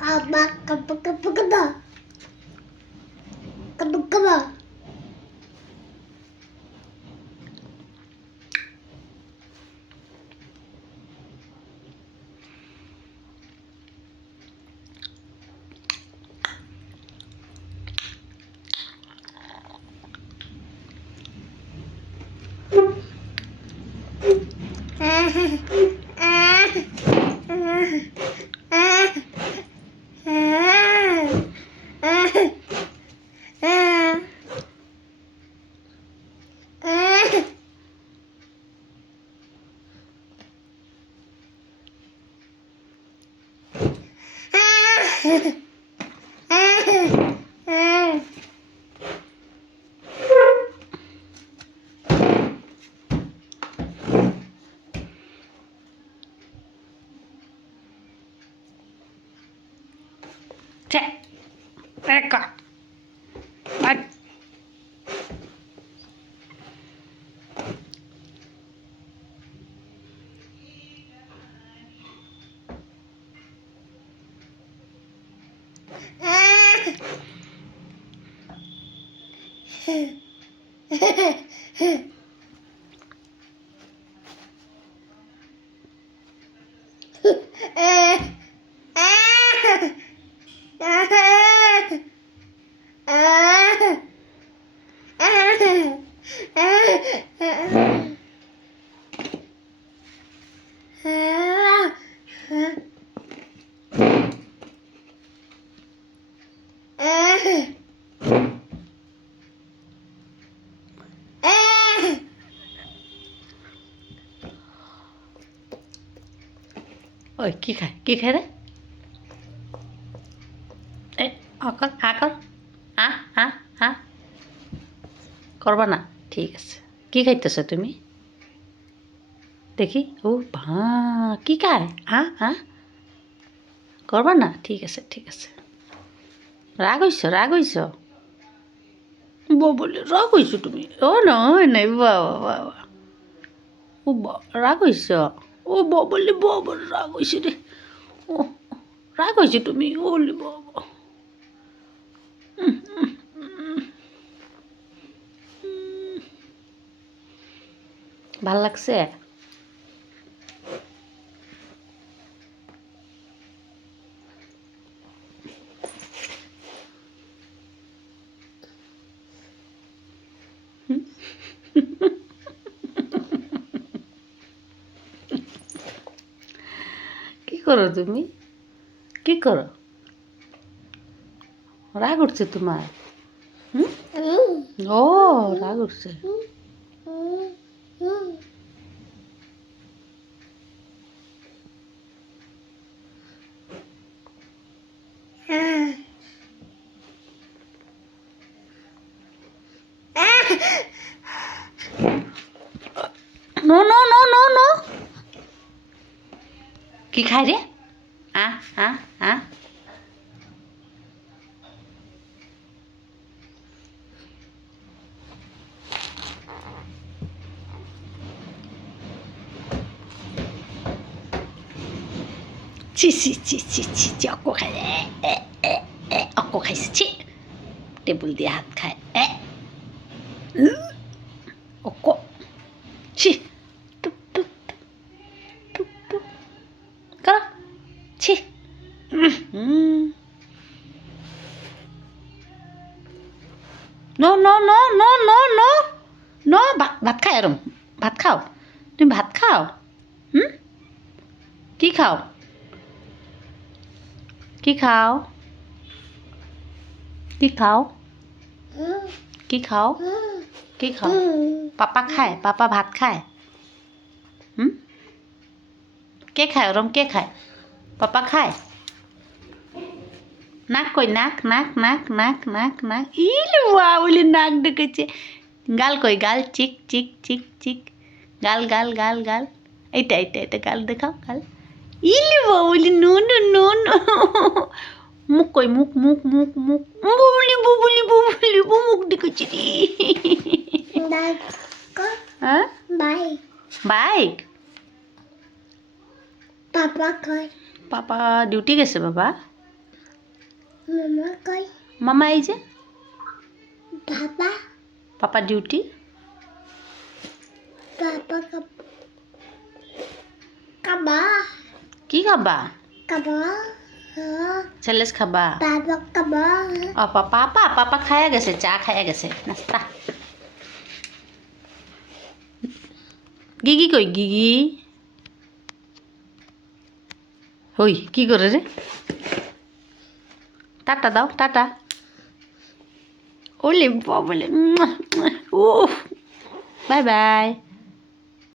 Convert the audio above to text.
Kaba, kaba, kaba, kaba. Kaba, kaba. Cek, teka, bat. Ôi, কি খায় রে? অকল আকল করবা না, ঠিক আছে। কি খাইতেছো তুমি? দেখি, ও ভা কি খায়? করবা না, ঠিক আছে, ঠিক আছে। রাগ হইছ বলে রাগ হইছো তুমি? ও নয় নাই, বাবা বাবা, ও রাগ হইছ? ও বলে রাগ হইছে রে। ও রাগ হয়েছে তুমি? ওলে বাবা, ভাল লাগছে? কি করো তুমি? কি করো? রাগ উঠছে তোমার? ও রাগ উঠছে। No no no no no, কি খায় রে? আ আ আ ছি অক্ক খায়, অক্ক খাইছে, ছি। টেবিল দিয়ে হাত খায়, অক্ক, ছি। টুপ টুপ টুপ টুপ কর, ছি। No no no no no no no, ভাত খায় এরম? ভাত খাও তুমি? ভাত খাও? কি খাও? কি খাও? কি খাও? কি খাও? কি খাও? পাপা খায়? পাপা ভাত খায়? কে খায় ওরম? কে খায়? পাপা খায়? নাক কই? নাক নাক নাক নাক নাক নাক, ইলে বলে নাক ঢুকেছে। গাল কই? গাল, চিক চিক চিক চিক, গাল গাল গাল গাল, এটা গাল দেখাও, গাল। ইলে বলে নো নো নো নো। মুখ কই? মুখ মুখ মুখ মুখ, বুবলি বুবলি বুবলি, মুখ ঢুকেছে রে। হ্যাঁ, বাইক। পাপা কই? পাপা ডিউটি গেছে বাবা। মামা কই মামা এই যে বাবা পাপা ডিউটি বাবা কাবা কি খাবা কাবা চেলেস খাবা বাবা কাবা পাপা পাপা খাইয়া গেছে চা খাইয়া গেছে নাস্তা গিগি কই গিগি হই কি করে রে টাটা দাও টাটা ওলে বাবলে ও বাই বাই